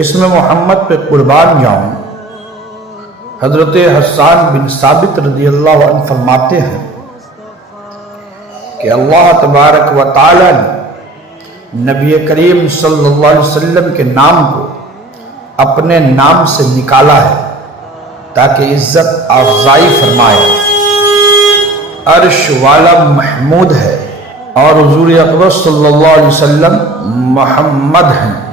इसमें मोहम्मद पे कुर्बान जाऊं। हजरत हसन बिन साबित रज़ियल्लाहु अन्हु फरमाते हैं कि अल्लाह तबारक व तआला ने नबी करीम सल्लल्लाहु अलैहि वसल्लम के नाम को अपने नाम से निकाला है ताकि इज्जत अफजाई फरमाए। अर्श वाला महमूद है और हुजूर अकबर सल्लल्लाहु अलैहि वसल्लम मोहम्मद हैं।